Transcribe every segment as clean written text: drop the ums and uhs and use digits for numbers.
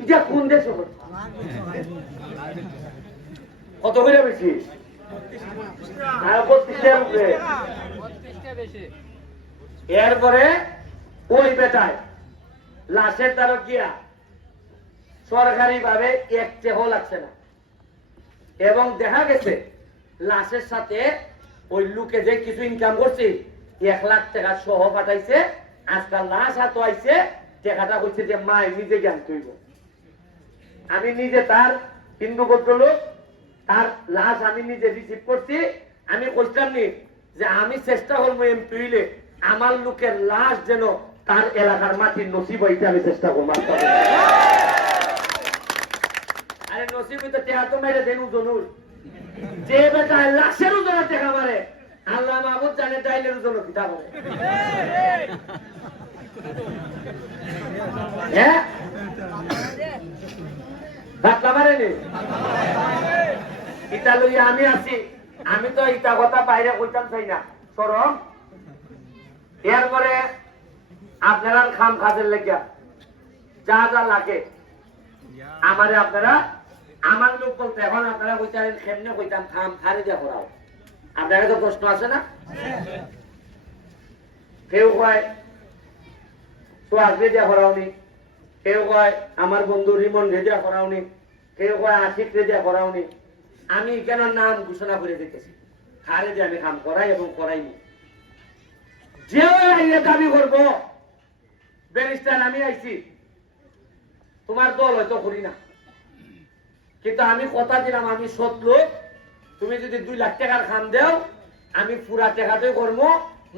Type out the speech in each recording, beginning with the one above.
এটা কোন দেশ কত করে বেশি এরপরে ওই বেটায় লাশের দ্বারা গিয়া সরকারি ভাবে এক টেহো লাগছে না এবং দেখা গেছে লাশের সাথে ওই লোকে যে কিছু ইনকাম করছে 1 লাখ টাকা সহ পাঠাইছে আজকাল লাশ হাতে আইছে টাকাটা হচ্ছে যে মায় নিজে জ্ঞান তুইব আমি নিজে তার হিন্দু ভদ্রলোক তার লাশ আমি নিজে রিসিভ করছি আমি কইতাম নি যে আমি চেষ্টা করবো এমপি হইলে আমার লোকের লাশ যেন তার এলাকার মাটির নসিব হইতে আমি চেষ্টা করবো আরে নসিব হইতে টেহা তো মেরে দেন উজনুর যে বেটা লাশের উজনে টেকা মারে আল্লাহ মাহমুদ জানে ডাইলের উজনে কিতা বলে হ্যাঁ বাতলা মারেনি ইটা লইয়া আমি আছি আমি তো ইটা কথা বাইরে কইতাম চাই না সরম এরপরে আপনারা খাম খাদের লেগিয়া যা যা লাগে আমারে আপনারা আমার লোক বলতে এখন আপনারা কইতারেন কেমনে কইতাম খাম খারে দিয়া করাও আপনারা তো প্রশ্ন আছে না কেউ কয় তো আসবে দিয়া করাওনি কেউ কয় আমার বন্ধু রিমন রেদিয়া করাওনি কেউ কয় আশিক রেদিয়া করাওনি আমি কেন নাম ঘোষণা করে দিতেছি খারে দিয়ে আমি কাম করাই এবং করাইনি যে দাবি করবো ব্যারিস্টার আমি আইছি তোমার দল হয়তো করি না কিন্তু আমি কথা দিলাম আমি সৎ লোক তুমি যদি 2 লাখ টাকার খাম দেও আমি পুরা টাকাতেই করবো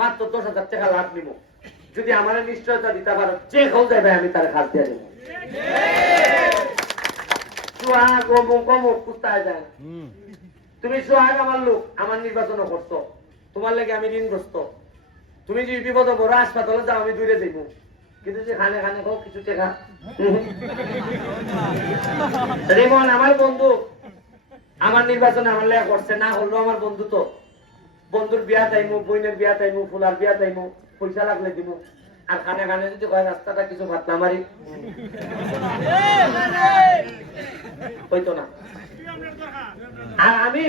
মাত্র 10,000 টাকা লাভ নিব যদি আমার নিশ্চয়তা দিতে পারো যে কেউ যাবে আমি তার খাস দিয়ে দেবো সোহাগ অমুক অমুক কুস্তায় যায় না তুমি সোহাগ আমার লোক আমার নির্বাচন করছো তোমার লাগে আমি ঋণগ্রস্ত তুমি যদি বিপদ বড় হাসপাতালে যাও আমি দূরে যাইব কিন্তু যে খানে খানে হোক কিছু টাকা রিমন আমার বন্ধু আমার নির্বাচনে আমার লেখা করছে না হলো আমার বন্ধু তো বন্ধুর বিয়া তাইমু বইনের বিয়া তাইমু ফুলার বিয়া তাইমু পয়সা লাগলে দিব আর খানে খানে যদি কয় রাস্তাটা কিছু ভাত না মারি হইতো না আর আমি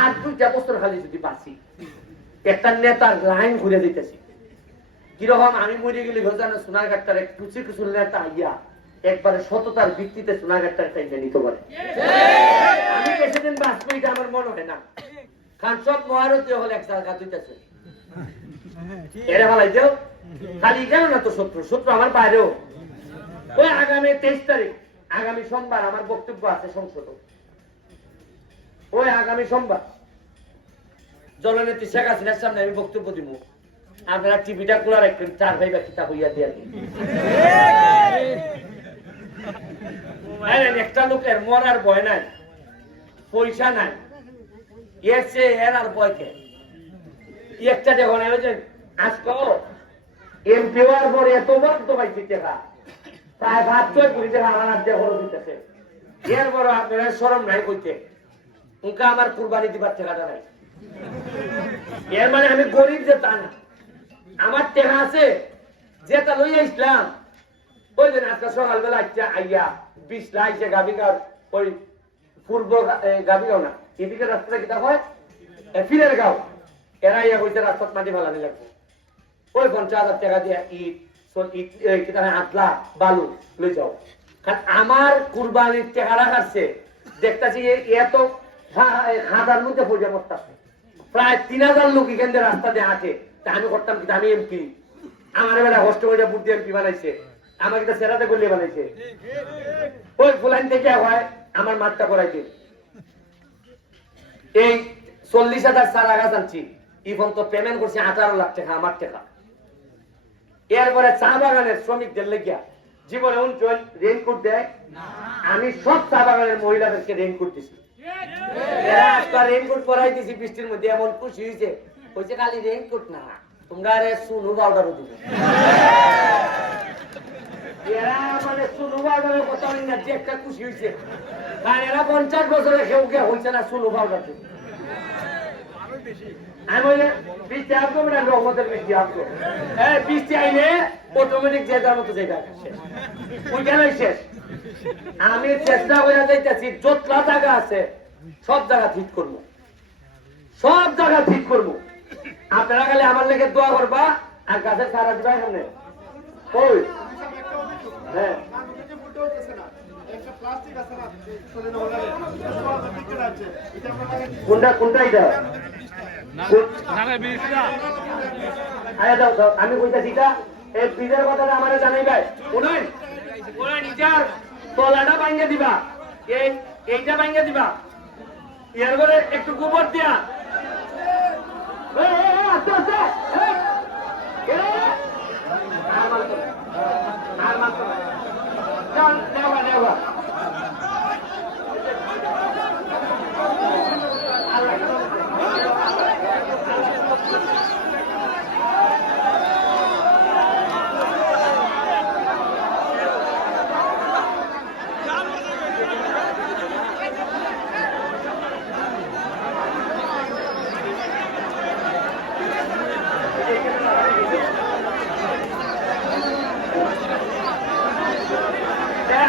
আর 2টা বছর খালি যদি বাঁচি একটা নেতার লাইন ঘুরে দিতেছি কিরকম আমি মরে গেলে ঘোষণা সোনারঘাটটার কিছু কিছু নেতা আইয়া একবারে সততার ভিত্তিতে সোনারঘাটটার চাইতে নিতে পারে আমি বেশিদিন বাঁচবো এটা আমার মনে হয় না খান সব মহারতী হল এক জায়গা দিতেছে এরা ভালাই দেও খালি কেন না তো শত্রু আমার বাইরেও ওই আগামী 23 তারিখ আগামী সোমবার আমার বক্তব্য আছে সংসদ ওই আগামী সোমবার জননেত্রী শেখ হাসিনার সামনে আমি বক্তব্য দিব আপনারা টিভিটা খোলা রাখবেন 4 ভাই বা কিতা হইয়া দিয়া দিন একটা লোকের মরার ভয় নাই পয়সা নাই এসে এর আর ভয়কে একটা দেখুন আজকে এমপি হওয়ার পরে এতবার তো পাইছি টাকা প্রায় 5-6 কোটি টাকা আমার হাত দিয়ে খরচ দিতেছে এর বড় আপনারা শরম নাই কইতে উনকা আমার কুরবানি দিবার টাকাটা নাই এর মানে আমি গরিব যে তা না আমার টাকা আছে যেটা লইয়া ইসলাম ওই দিন আজকে সকালবেলা আচ্ছা আইয়া 20 লাখ যে গাবিকার ওই পূর্ব গাবিগাঁও না এদিকে রাস্তাটা কিতা হয় ফিরের গাঁও এরা ইয়া কইতে রাস্তাত মাটি ফেলানি লাগবে ওই 50,000 টাকা দিয়ে ইট কিতা হয় আটলা বালু লই যাও কারণ আমার কুরবানির টাকা রাখাচ্ছে দেখতেছি এত হাজার মধ্যে পড়ে পড়তেছে প্রায় 3,000 লোক এখান দিয়ে রাস্তা দিয়ে হাঁটে তা আমি করতাম কি আমি এমপি আমার বেলা হোস্ট করে বুদ্ধি এমপি বানাইছে আমাকে তো সেরাতে করলে বানাইছে ওই ফুলাইন থেকে হয় আমার মাঠটা করাইছে এই 40,000 চারা গাছ আনছি ইভন তো পেমেন্ট করছি 18 লাখ টাকা আমার টাকা এরপরে চা বাগানের শ্রমিকদের লেগিয়া জীবনে অঞ্চল রেইনকোট দেয় আমি সব চা বাগানের মহিলাদেরকে রেইনকোট দিছি রেইনকোট পরাই দিছি বৃষ্টির মধ্যে এমন খুশি হয়েছে কইছে খালি রেইনকোট না তোমরা আরে সুনু পাউডারও দিবে এরা মানে সুনু পাউডারের কথা না যে একটা খুশি হয়েছে কারণ এরা 50 বছরে কেউ কেউ হয়েছে না সুনু পাউডার দিবে আমি বলে বৃষ্টি আসবো না রহমতের বৃষ্টি আসবো বৃষ্টি আইলে অটোমেটিক যে যার মতো জায়গা শেষ ওইখানেই শেষ। আমি চেষ্টা করে যাইতেছি যতলা জায়গা আছে সব জায়গা ঠিক করবো, সব জায়গা ঠিক করবো। আপনারা খালি আমার লেগে দোয়া করবা আর গাছের সারা দিবা সামনে ওই হ্যাঁ কোনটা কোনটা এটা আমি কইতাছি এই ব্রিজের কথাটা আমার জানাই ভাই শুনুন, ওরা নিজের তলাটা ভাঙ্গে দিবা, এইটা ভাঙ্গে দিবা, এর করে একটু গোবর দিয়া আস্তে আস্তে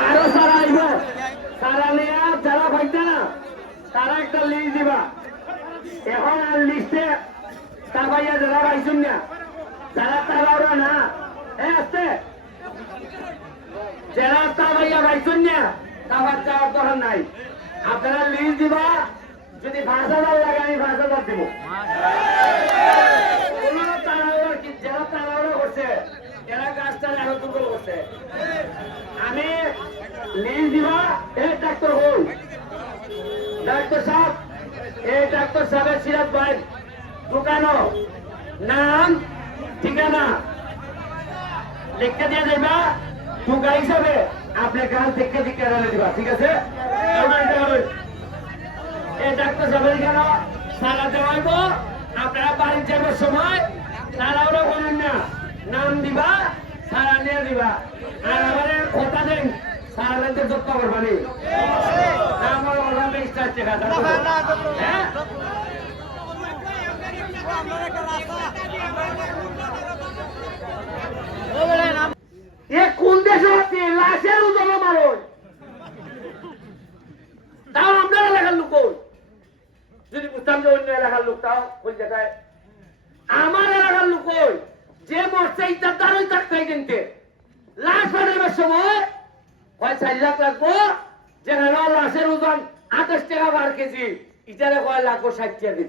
আরো সারা আইব, সারা নিয়ে যারা ভাইতে না তারা একটা লিস্ট দিবা। এখন আর লিস্টে তা ভাইয়া যারা ভাইছুন না যারা তারা না আসতে যারা তা ভাইয়া ভাইছুন না তাবার চাওয়ার দরকার নাই। আপনারা লিস্ট দিবা, যদি ৫,০০০ লাগে আমি ৫,০০০ দিব। যারা তাড়াহুড়ো করছে এরা কাজটা আরো দুর্বল করছে। আমি লিস্ট দিবা, এই ডাক্তার হল ডাক্তার সাহেব, এই ডাক্তার সাহেবের সিরাজ ভাই দোকানো নাম ঠিকানা লিখতে দিয়ে যাইবা, টুকা হিসাবে আপনি কাল দেখে দিকে দিবা, ঠিক আছে? এই ডাক্তার সাহেবের কেন সারা দেওয়াইব, আপনারা বাড়ি যাবার সময় তাড়াহুড়ো করেন না, নাম দিবা সারা নিয়ে দিবা। আর আমার কথা দেন সারা লেনতে যত্ন করবানি আমার ওখানে ইচ্ছা হচ্ছে হ্যাঁ কোন দেশে হচ্ছে লাশের ওজন মানুষ, তাও আমরা এলাকার লোক যদি বুঝতাম যে অন্য এলাকার লোক তাও ওই জায়গায় আমার এলাকার লোক যে মরছে ইটার দ্বারই থাকতে কিনতে লাশ বানাবার সময় ৪ লাখ লাগবো, যেখানে লাশের ওজন ২৮ টাকা পার কেজি, ইটারে ৬ লাখ ৬০ টাকা কেজি।